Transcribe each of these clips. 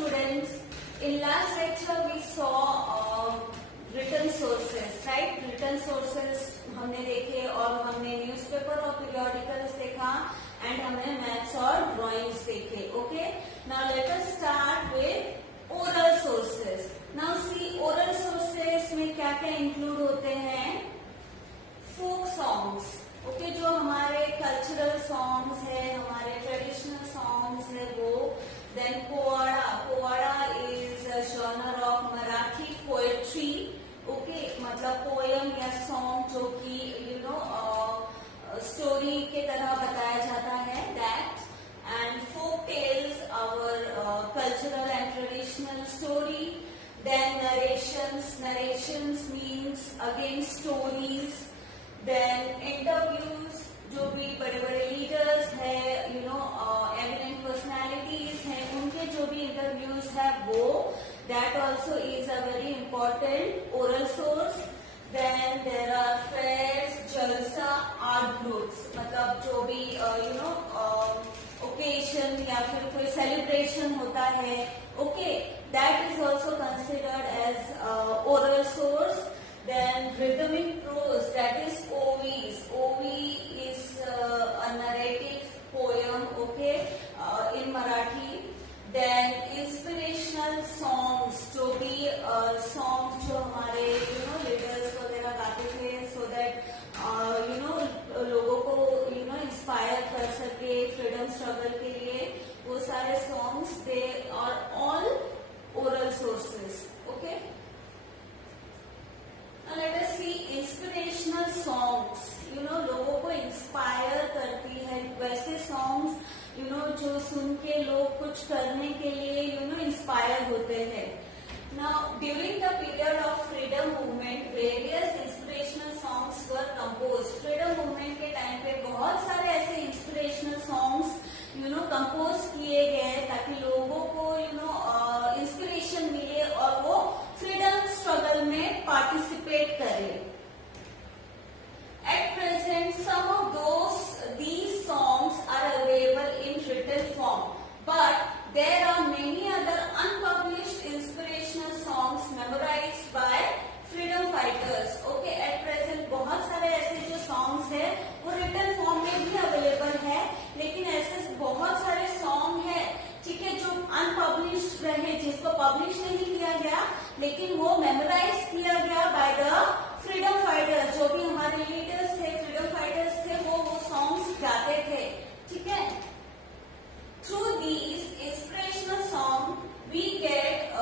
students, in last lecture we saw written sources, right? Written sources हमने देखे और हमने न्यूज़पेपर और periodicals देखा and हमने maths और drawings देखे. Okay? Now let us start with oral sources. Now see oral sources में क्या क्या include होते हैं? Folk songs. Okay, जो हमारे cultural songs है, हमारे traditional songs है वो. Then powada. Powada is a genre of Marathi poetry. Okay, मतलब poem या song जो कि story के तरह बताया जाता है. That and folk tales, our cultural and traditional story. Then narrations. Narrations means again stories. Then interviews, जो भी बड़े बड़े लीडर्स है, एमिनेंट पर्सनालिटीज हैं, उनके जो भी इंटरव्यूज है वो, that also is a very important oral source. Then there are fairs, jalsa, art groups, मतलब जो भी occasion या फिर कोई celebration होता है, okay, that is also considered as oral source. Then rhythmic prose, that is OVs. OV is a narrative poem, okay, in Marathi. Then inspirational songs, जो भी songs जो हमारे leaders वगैरह गाते थे, so that लोगों को inspire कर सके freedom struggle के लिए, वो सारे songs they are all oral sources, okay. Now let us see inspirational songs. लोगों को इंस्पायर करती है वैसे सॉन्ग्स जो सुन के लोग कुछ करने के लिए इंस्पायर होते हैं. Now during the period of freedom movement various inspirational songs were compose. Freedom movement के टाइम पे बहुत सारे ऐसे इंस्पिरेशनल सॉन्ग्स कंपोज किए गए ताकि लोगों को इंस्पिरेशन मिले और वो फ्रीडम स्ट्रगल में पार्टिसिपेट करें. At present, some of these songs are available in written form, but there are many other unpublished inspirational songs memorized by freedom fighters. Okay, at present बहुत सारे ऐसे जो songs है वो written form में भी available है, लेकिन ऐसे बहुत सारे song है, ठीक है, जो unpublished रहे, जिसको publish नहीं किया गया, लेकिन वो memorize किया गया by the freedom fighters. जो भी हमारे leaders थे, freedom fighters थे, वो songs गाते थे, ठीक है. Through these inspirational songs, we get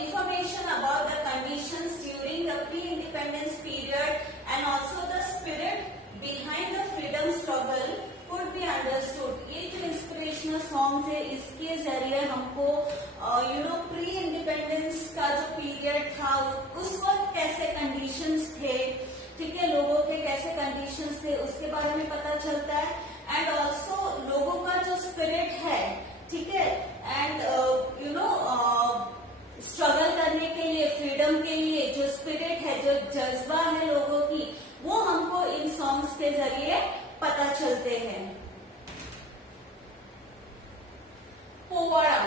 information about the conditions during the pre-independence period and also the spirit behind the freedom struggle could be understood. ये जो inspirational songs है, इसके जरिए हमको प्री इंडिपेंडेंस का जो पीरियड था उस वक्त कैसे कंडीशंस थे, ठीक है, लोगों के कैसे कंडीशंस थे उसके बारे में पता चलता है. एंड ऑल्सो लोगों का जो स्पिरिट है, ठीक है, एंड स्ट्रगल करने के लिए, फ्रीडम के लिए जो स्पिरिट है, जो जज्बा है लोगों की, वो हमको इन सॉन्ग्स के जरिए पता चलते हैं. Powada.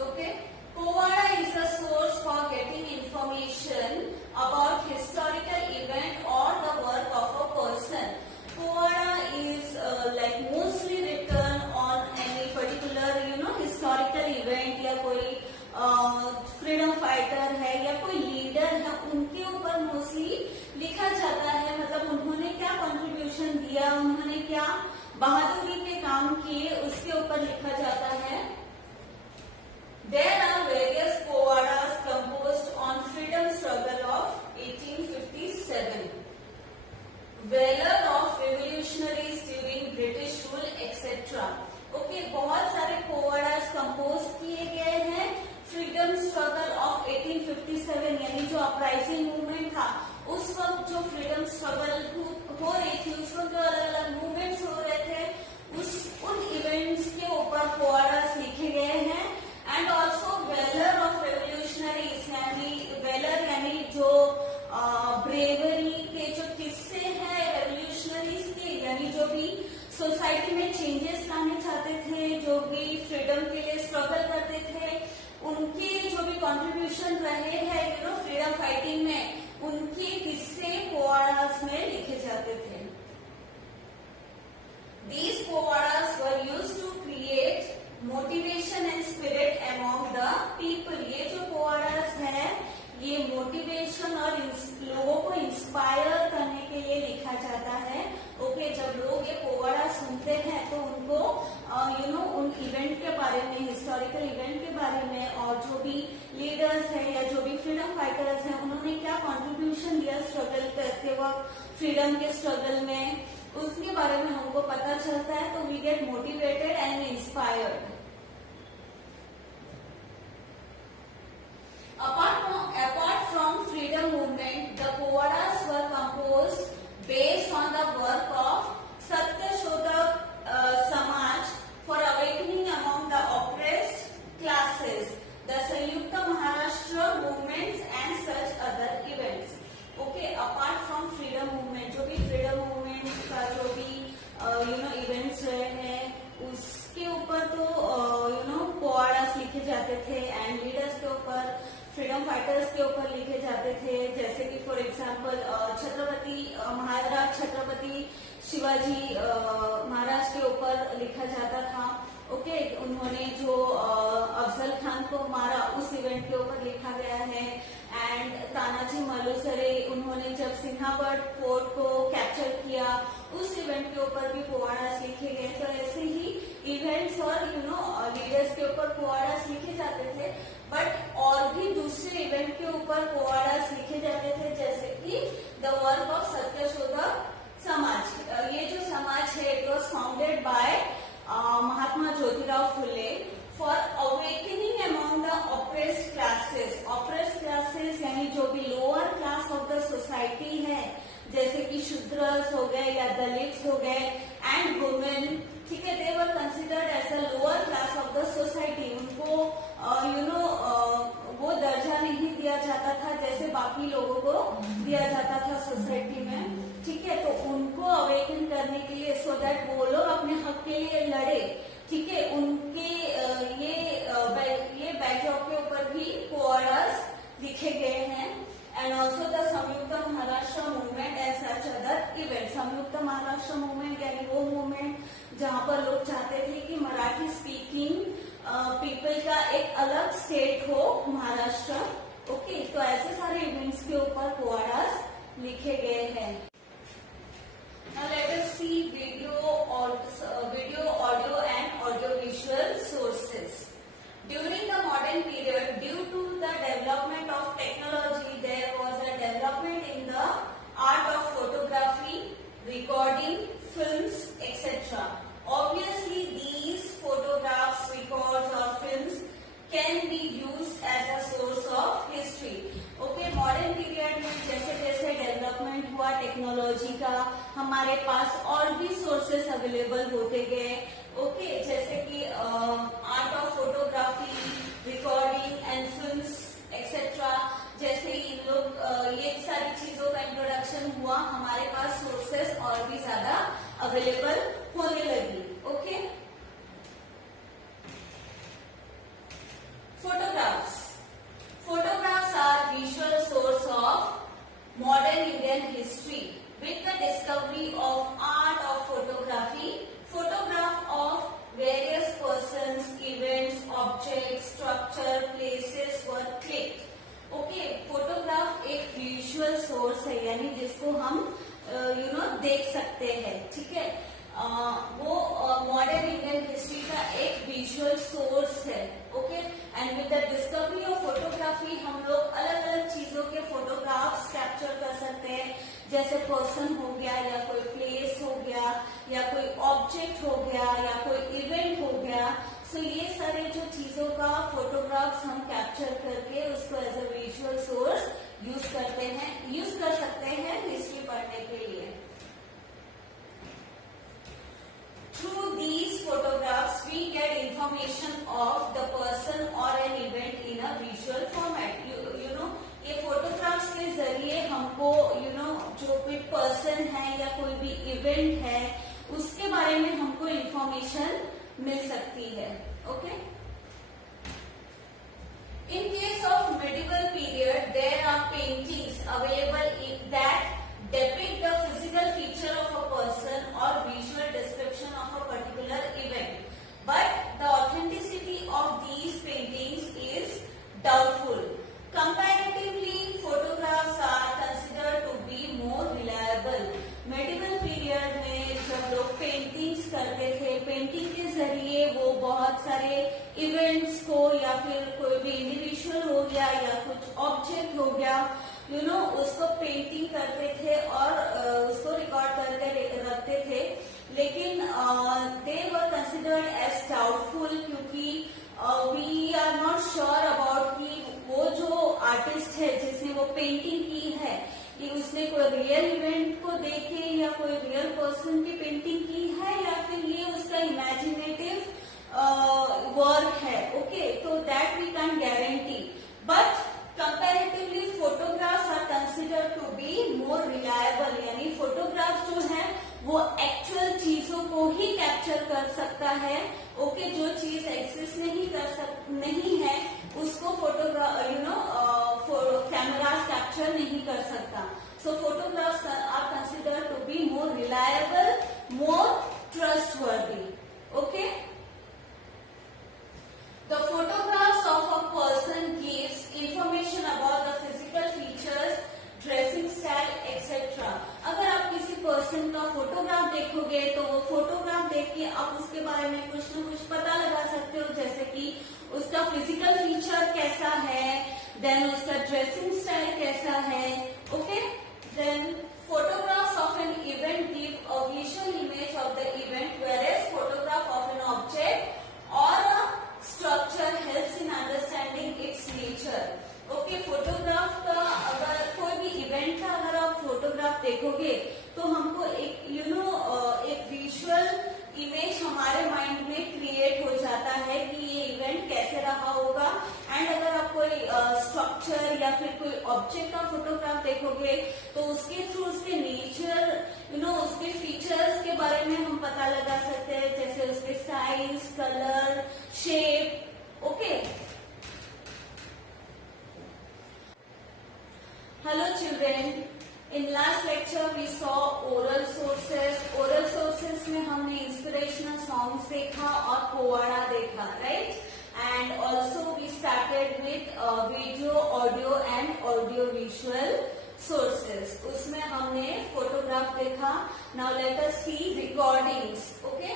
Okay, Povada is a source for getting information about historical event or the work of a person. Povada is mostly written on any particular historical event या कोई freedom fighter है या कोई leader है, उनके ऊपर mostly लिखा जाता है. मतलब उन्होंने क्या contribution दिया, उन्होंने क्या बहादुरी के काम किए, उसके ऊपर लिखा जाता है. There are various povadas composed on freedom struggle of 1857, valor of revolutionaries during British rule, etc. Okay, बहुत सारे povadas compose किए गए हैं freedom struggle of 1857, यानी जो uprising movement था उस वक्त जो freedom struggle हो रही थी, उस वक्त जो अलग अलग movements हो रहे थे, उन events के ऊपर povadas हिस्टोरिकल इवेंट के बारे में, और जो भी लीडर्स हैं या जो भी फ्रीडम फाइटर्स हैं उन्होंने क्या कंट्रीब्यूशन दिया स्ट्रगल करते वक्त, फ्रीडम के स्ट्रगल में, उसके बारे में हमको पता चलता है, तो we get motivated and inspired. Apart from freedom movement, the Povadas were composed based on the work of Satyashodak Samaj for awakening among the oppressed classes, the Sanyukta Maharashtra movements and such other events. Okay, apart from freedom movement, जो भी freedom movement का जो भी events रहे हैं उसके ऊपर तो पोवाडास लिखे जाते थे, एंड लीडर्स के ऊपर, फ्रीडम फाइटर्स के ऊपर लिखे जाते थे. जैसे कि फॉर एग्जांपल महाराज छत्रपति शिवाजी महाराज के ऊपर लिखा जाता था. ओके, उन्होंने जो अफजल खान को मारा उस इवेंट के ऊपर लिखा गया है. एंड तानाजी मालुसरे उन्होंने जब सिंहाबाद फोर्ट को कैप्चर किया उस इवेंट के ऊपर भी पोवाडास लिखे गए. तो ऐसे ही इवेंट्स और लीडर्स के ऊपर पोवाडास लिखे जाते थे. बट और भी दूसरे इवेंट के ऊपर पोवाडास लिखे जाते थे, जैसे कि the work of Satyashodhak Samaj. ये जो समाज है it was founded by Mahatma Jyotirao Phule for awakening among the oppressed classes. Oppressed classes यानी जो भी lower class of the society है, जैसे कि शूद्रस हो गए या दलित्स हो गए, एंड वुमेन, ठीक है, they were considered as a lower class of the society. उनको वो दर्जा नहीं दिया जाता था जैसे बाकी लोगों को दिया जाता था सोसाइटी में. ठीक है, तो उनको अवेकन करने के लिए, सो दैट वो लोग अपने हक के लिए लड़े. ठीक है, उनके ये बैकड्रॉप के ऊपर भी पोवाडास लिखे गए हैं. एंड ऑल्सो द संयुक्त Maharashtra movement and such other event. संयुक्त महाराष्ट्र मूवमेंट यानी वो मूवमेंट जहाँ पर लोग चाहते थे कि मराठी स्पीकिंग पीपल का एक अलग स्टेट हो महाराष्ट्र. ओके, तो ऐसे सारे इवेंट्स के ऊपर पोवाडास लिखे गए हैं. Now let us see video, audio and audiovisual sources. During the modern period, due to the development of technology, there was a development in the art of photography, recording, films, etc. Obviously, these photographs, records or films can be used as a source of history. Okay, modern period में जैसे जैसे development हुआ technology का, हमारे पास और भी sources available होते गए. ओके, जैसे कि art of photography, recording and films etcetera. जैसे ही लोग ये सारी चीजों का इंट्रोडक्शन हुआ, हमारे पास सोर्सेस और भी ज्यादा अवेलेबल होने लगी. Okay, Photographs are visual source of modern Indian history. With the discovery of art of photography, photograph of various persons, events, objects, structure, places were clicked. Okay, photograph एक visual source है, यानी जिसको हम देख सकते हैं. ठीक है, वो मॉडर्न इंडियन हिस्ट्री का एक विजुअल सोर्स है. Okay, and with the discovery of photography हम लोग अलग अलग चीजों के फोटोग्राफ्स कैप्चर कर सकते हैं, जैसे पर्सन हो गया या कोई प्लेस हो गया या कोई ऑब्जेक्ट हो गया या कोई इवेंट हो गया. सो ये सारे जो चीजों का फोटोग्राफ्स हम कैप्चर करके उसको as a visual source use कर सकते हैं हिस्ट्री पढ़ने के लिए. Through these photographs, we get information of the person or an event in a visual format. ये फोटोग्राफ्स के जरिए हमको जो कोई पर्सन है या कोई भी इवेंट है उसके बारे में हमको इंफॉर्मेशन मिल सकती है. Okay, in case of medieval period, there are paintings available that depict the physical feature of a person or visual description of a particular event, but the authenticity of these paintings is doubtful. Comparatively, photographs are considered to be more reliable. Medieval period में जब लोग paintings करते थे, painting के जरिए वो बहुत सारे इवेंट्स को या फिर कोई भी इंडिविजुअल हो गया या कुछ ऑब्जेक्ट हो गया, उसको पेंटिंग करते थे और उसको रिकॉर्ड करके रखते थे। लेकिन they were considered as doubtful, क्योंकि we are not sure about कि वो जो आर्टिस्ट है जिसने वो पेंटिंग की है कि उसने कोई रियल इवेंट को देखे या कोई रियल पर्सन की पेंटिंग की है या फिर ये उसका इमेजिनेटिव वर्क है। ओके, तो that we can guarantee, but comparatively photographs are considered to be more reliable, यानी फोटोग्राफ जो है वो एक्चुअल चीजों को ही कैप्चर कर सकता है। ओके, जो चीज एग्जिस्ट नहीं है उसको कैमरास कैप्चर नहीं कर सकता। So photographs are considered to be more reliable, more trustworthy. Okay, the photographs of a person gives information about the physical features, dressing style, etc. अगर आप किसी पर्सन का फोटोग्राफ देखोगे तो वो फोटोग्राफ देख के आप उसके बारे में कुछ न कुछ पता लगा सकते हो, जैसे कि उसका फिजिकल फीचर कैसा है, देन उसका ड्रेसिंग स्टाइल कैसा है। Okay, then photographs of an event give a visual image of the event, whereas photograph of an object or a structure helps in understanding its nature. Okay, photograph का अगर कोई भी event का अगर आप photograph देखोगे तो हमको एक एक विजुअल इमेज हमारे माइंड में क्रिएट हो जाता है कि ये इवेंट कैसे रहा होगा। एंड अगर आप कोई स्ट्रक्चर या फिर कोई ऑब्जेक्ट का फोटोग्राफ देखोगे तो उसके थ्रू उसके नेचर उसके फीचर्स के बारे में हम पता लगा सकते हैं, जैसे उसके size, colour, shape. Okay, hello children, in last lecture we saw oral sources. Oral sources में हमने इंस्पिरेशनल सॉन्ग्स देखा और पोवाड़ा देखा, right? And also we started with video, audio and audio visual sources. उसमें हमने फोटोग्राफ देखा। Now let us see recordings. Okay,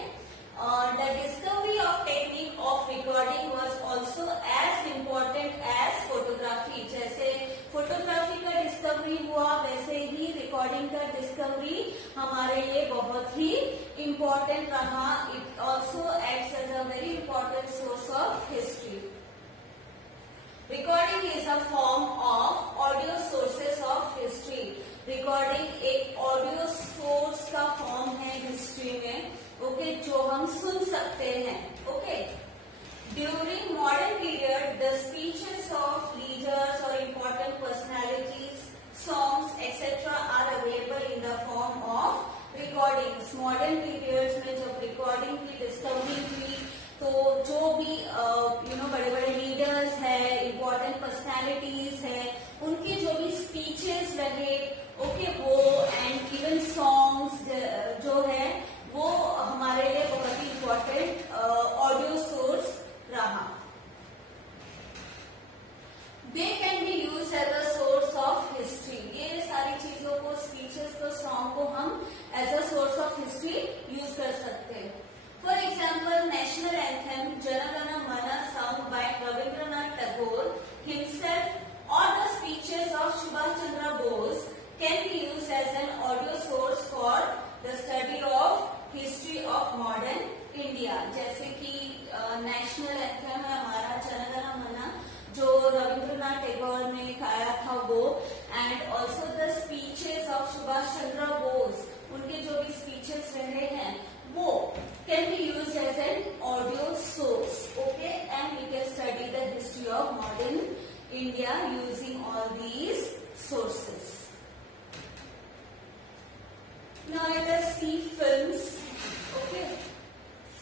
the discovery of technique of recording was also as important as photography. जैसे photography का discovery हुआ वैसे ही recording का discovery हमारे लिए बहुत ही इम्पोर्टेंट रहा। It also acts as a very important source of history. Recording is a form of audio sources of history. Recording एक ऑडियो सोर्स का फॉर्म है हिस्ट्री में, ओके, जो हम सुन सकते हैं। Okay, during modern period the speeches of leaders और important personalities, songs etcetera are available in the form of recordings. Modern periods में जब रिकॉर्डिंग की डिस्कवरी हुई तो जो भी बड़े बड़े लीडर्स है, इम्पोर्टेंट पर्सनैलिटीज है, उनके जो भी स्पीचेस रहे, ओके, वो एंड इवन सॉन्ग्स जो है वो हमारे लिए बहुत ही इम्पोर्टेंट ऑडियो सोर्स रहा। They can be use as a source of history. ये सारी चीजों को, स्पीचेस को, सॉन्ग को हम as a source of history use कर सकते हैं। For example, national anthem Jana Gana मन sung by Rabindranath Tagore himself or the speeches of Subhash Chandra Bose can be used as an audio source for the study of history of modern India. जैसे कि national anthem है हमारा जन गण मन, जो रविंद्रनाथ टैगोर ने गाया था वो, and also the speeches of Subhash Chandra Bose, उनके जो भी स्पीचेस रहे हैं वो can be use as an audio source. Okay, and we can study the history of modern India using all these sources. Now let us see films. Okay,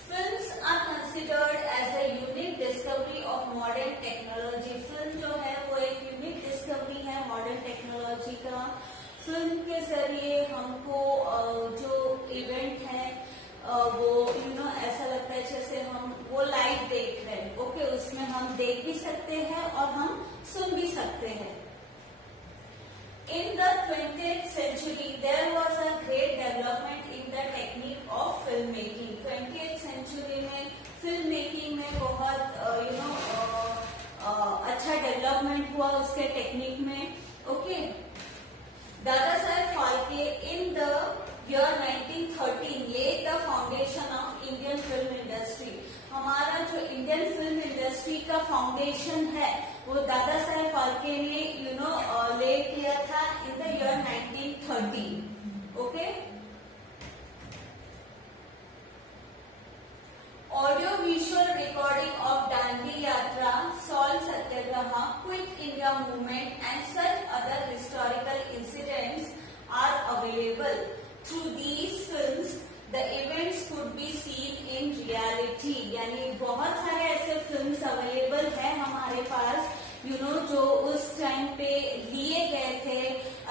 films are considered as a unique discovery of modern technology. Film जो है वो एक unique discovery है modern technology का। Film के जरिए हमको जो इवेंट है वो ऐसा लगता है जैसे हम वो लाइव देख रहे हैं। ओके, उसमें हम देख भी सकते हैं और हम सुन भी सकते हैं। In the 20th century, there was a great development in the technique of filmmaking. 20th century में फिल्म मेकिंग में बहुत अच्छा डेवलपमेंट हुआ उसके टेक्निक में. Okay, Dada Saheb Phalke in the year 1913 laid the foundation of Indian film industry. हमारा जो Indian film industry का फाउंडेशन है वो दादा साहेब फाल्के ने ले किया था in the year 1913. Okay, audio visual recording of Dandi Yatra, salt Satyagraha, quit India movement and such other historical incidents are available. Through these films, the events could be seen in reality. यानी बहुत सारे ऐसे films available है हमारे पास जो उस time पे लिए गए थे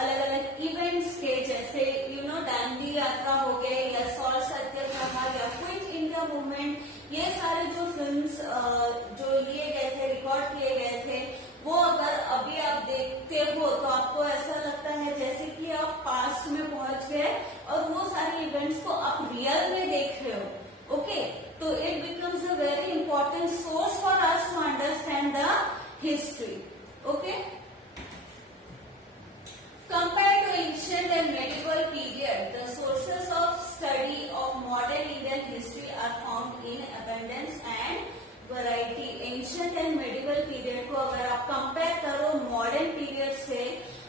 अलग अलग इवेंट्स के, जैसे दांडी यात्रा हो गए या सॉल्ट सत्याग्रह या क्विट इंडिया मूवमेंट. ये सारे जो फिल्म्स जो लिए गए थे, रिकॉर्ड किए गए थे, वो अगर अभी आप देखते हो तो आपको ऐसा लगता है जैसे कि आप पास्ट में पहुंच गए और वो सारे इवेंट्स को आप रियल में देख रहे हो. ओके, तो it becomes a very important source for us to understand the history. Okay, compared to ancient and medieval period, the sources of study of modern Indian history are found in abundance and variety. Ancient and medieval period को अगर आप compare करो modern period से,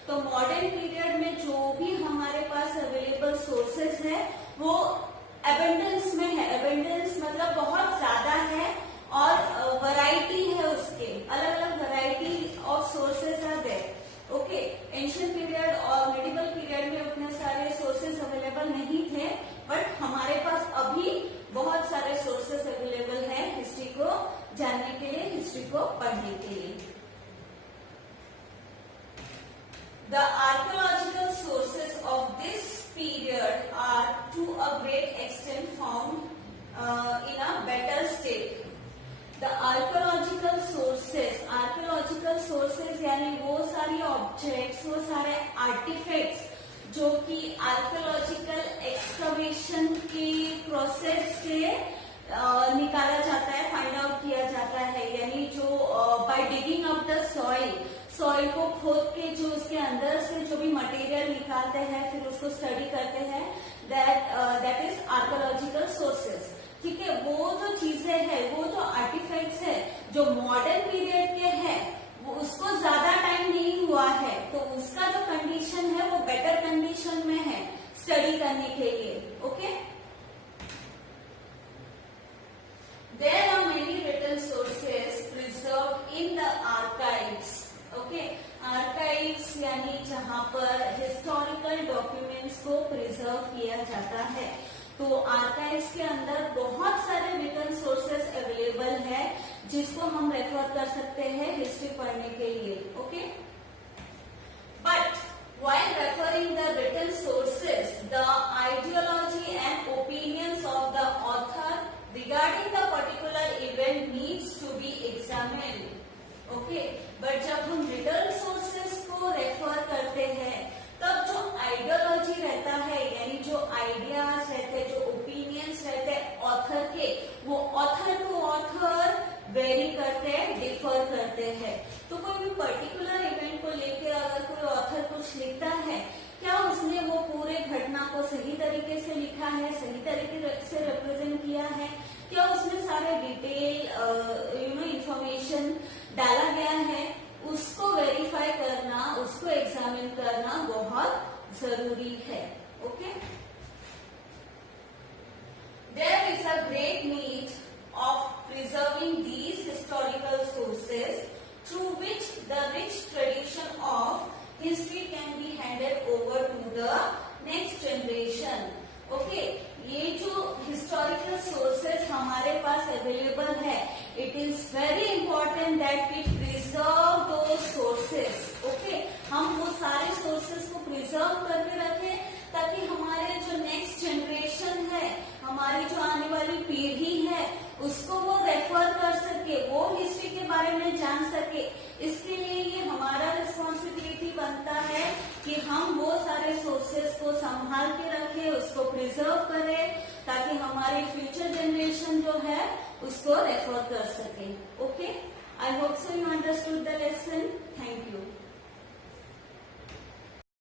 तो modern period में जो भी हमारे पास अवेलेबल सोर्सेस है वो एबंडेंस में है. एबंडेंस मतलब बहुत ज्यादा है और वैरायटी है, उसके अलग अलग variety of sources are there. Okay, ancient period और मेडिवल पीरियड में उतने सारे सोर्सेस अवेलेबल नहीं थे, बट हमारे पास अभी बहुत सारे सोर्सेस अवेलेबल हैं हिस्ट्री को जानने के लिए, हिस्ट्री को पढ़ने के लिए. The archaeological sources of this period are to a great extent found in a better state. The archaeological sources यानी वो सारी ऑब्जेक्ट्स, वो सारे आर्टिफैक्ट्स जो कि आर्कियोलॉजिकल एक्सकवेशन की प्रोसेस से निकाला जाता है, फाइंड आउट किया जाता है. यानी जो by digging up the soil को खोद के जो उसके अंदर से जो भी मटेरियल निकालते हैं, फिर उसको स्टडी करते हैं, दैट इज आर्कियोलॉजिकल सोर्सेस. ठीक है, वो जो चीजें हैं, वो जो आर्टिफैक्ट्स है जो मॉडर्न पीरियड के हैं, वो उसको ज्यादा टाइम नहीं हुआ है, तो उसका जो कंडीशन है वो बेटर कंडीशन में है स्टडी करने के लिए. Okay, there are many written sources preserved in the archives. Okay, archives यानी जहां पर हिस्टोरिकल डॉक्यूमेंट्स को प्रिजर्व किया जाता है. तो आर्काइव्स के अंदर बहुत सारे रिटन सोर्सेस अवेलेबल है जिसको हम रेफर कर सकते हैं हिस्ट्री पढ़ने के लिए. Okay, but while referring the written sources, the ideology and opinions of the author regarding the particular event needs to be examined. Okay, but जब हम written sources को रेफर करते हैं तब जो आइडियोलॉजी रहता है, यानी जो आइडियाज रहते हैं, जो ओपिनियंस रहते हैं ऑथर के, वो ऑथर टू ऑथर वेरी करते हैं, डिफर करते हैं. तो कोई भी पर्टिकुलर इवेंट को लेकर अगर कोई ऑथर कुछ लिखता है, क्या उसने वो पूरे घटना को सही तरीके से लिखा है, सही तरीके से रिप्रेजेंट किया है, क्या उसमें सारे डिटेल इंफॉर्मेशन डाला गया है, उसको वेरीफाई करना, उसको एग्जामिन करना बहुत जरूरी है. Okay, there is a great need of preserving these historical sources through which the rich tradition of history can be handed over to the next generation. Okay, ये जो historical sources हमारे पास available है, it is very important that we preserve those sources. Okay, हम वो सारे sources को preserve करके रखें ताकि हमारे जो next generation है, हमारी जो आने वाली पीढ़ी है, उसको वो रेफर कर सके, वो हिस्ट्री के बारे में जान सके. इसके लिए ये हमारा रिस्पॉन्सिबिलिटी बनता है कि हम वो सारे सोर्सेस को संभाल के रखें, उसको प्रिजर्व करें, ताकि हमारी फ्यूचर जनरेशन जो है उसको रेफर कर सके. Okay, I hope so you understood the lesson. Thank you.